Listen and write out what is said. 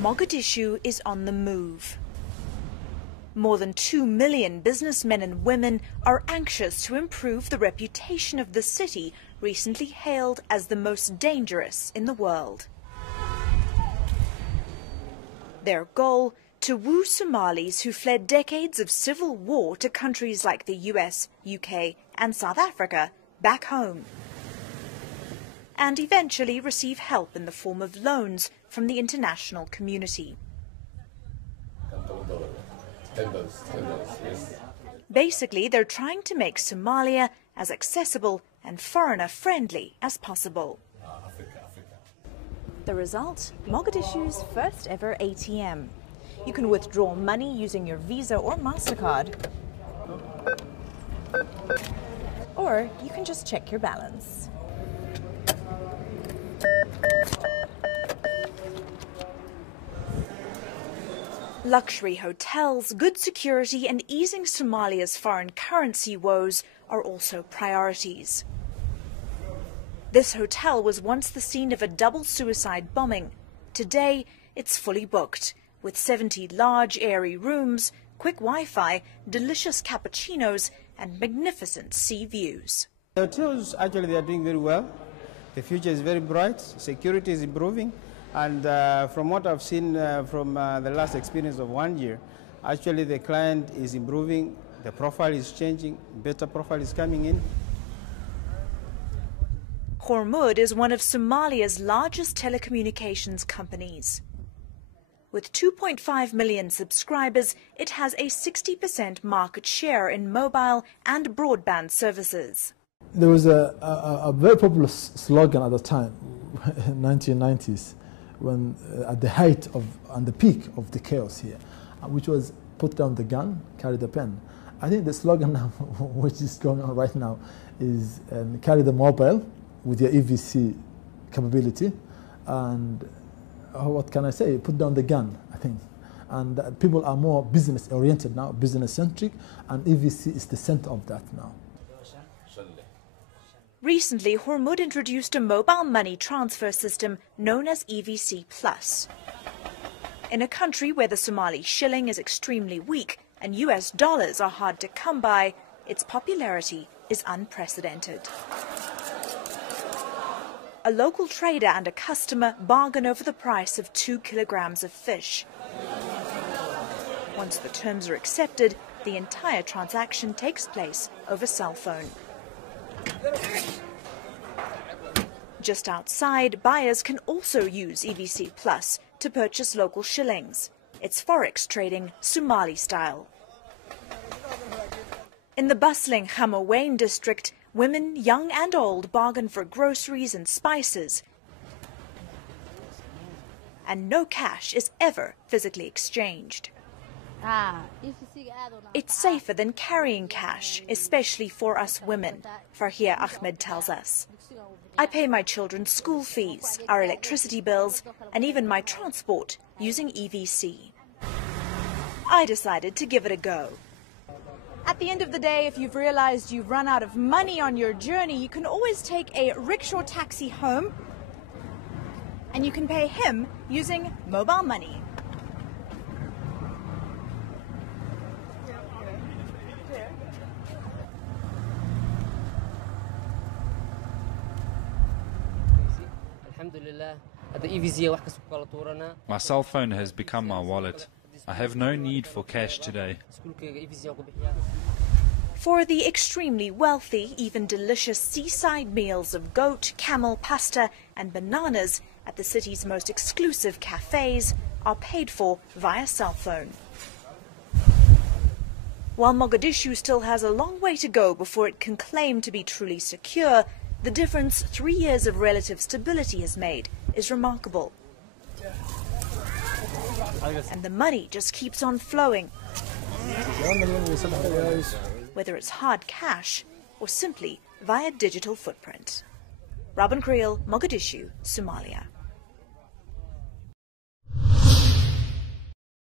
Mogadishu is on the move. More than 2 million businessmen and women are anxious to improve the reputation of the city, recently hailed as the most dangerous in the world. Their goal: to woo Somalis who fled decades of civil war to countries like the US, UK and South Africa back home, and eventually receive help in the form of loans from the international community. Basically, they're trying to make Somalia as accessible and foreigner-friendly as possible. The result? Mogadishu's first ever ATM. You can withdraw money using your Visa or MasterCard. Or you can just check your balance. Luxury hotels, good security and easing Somalia's foreign currency woes are also priorities. This hotel was once the scene of a double suicide bombing. Today, it's fully booked, with 70 large, airy rooms, quick Wi-Fi, delicious cappuccinos and magnificent sea views. The hotels, actually, they are doing very well. The future is very bright, security is improving, and from what I've seen from the last experience of 1 year, actually the client is improving, the profile is changing, better profile is coming in. Hormud is one of Somalia's largest telecommunications companies. With 2.5 million subscribers, it has a 60% market share in mobile and broadband services. There was a very popular slogan at the time, 1990s, when at the height of and the peak of the chaos here, which was put down the gun, carry the pen. I think the slogan now, which is going on right now, is carry the mobile with your EVC capability, and what can I say? Put down the gun, I think. And people are more business oriented now, business centric, and EVC is the center of that now. Recently, Hormud introduced a mobile money transfer system known as EVC Plus. In a country where the Somali shilling is extremely weak and US dollars are hard to come by, its popularity is unprecedented. A local trader and a customer bargain over the price of 2 kilograms of fish. Once the terms are accepted, the entire transaction takes place over cell phone. Just outside, buyers can also use EVC Plus to purchase local shillings. It's forex trading Somali style. In the bustling Hamawain district, women, young and old, bargain for groceries and spices. And no cash is ever physically exchanged. It's safer than carrying cash, especially for us women, Farhia Ahmed tells us. I pay my children's school fees, our electricity bills, and even my transport using EVC. I decided to give it a go. At the end of the day, if you've realized you've run out of money on your journey, you can always take a rickshaw taxi home, and you can pay him using mobile money. My cell phone has become my wallet. I have no need for cash today. For the extremely wealthy, even delicious seaside meals of goat, camel, pasta and bananas at the city's most exclusive cafes are paid for via cell phone. While Mogadishu still has a long way to go before it can claim to be truly secure, the difference 3 years of relative stability has made is remarkable. And the money just keeps on flowing, whether it's hard cash or simply via digital footprint. Robin Creel, Mogadishu, Somalia.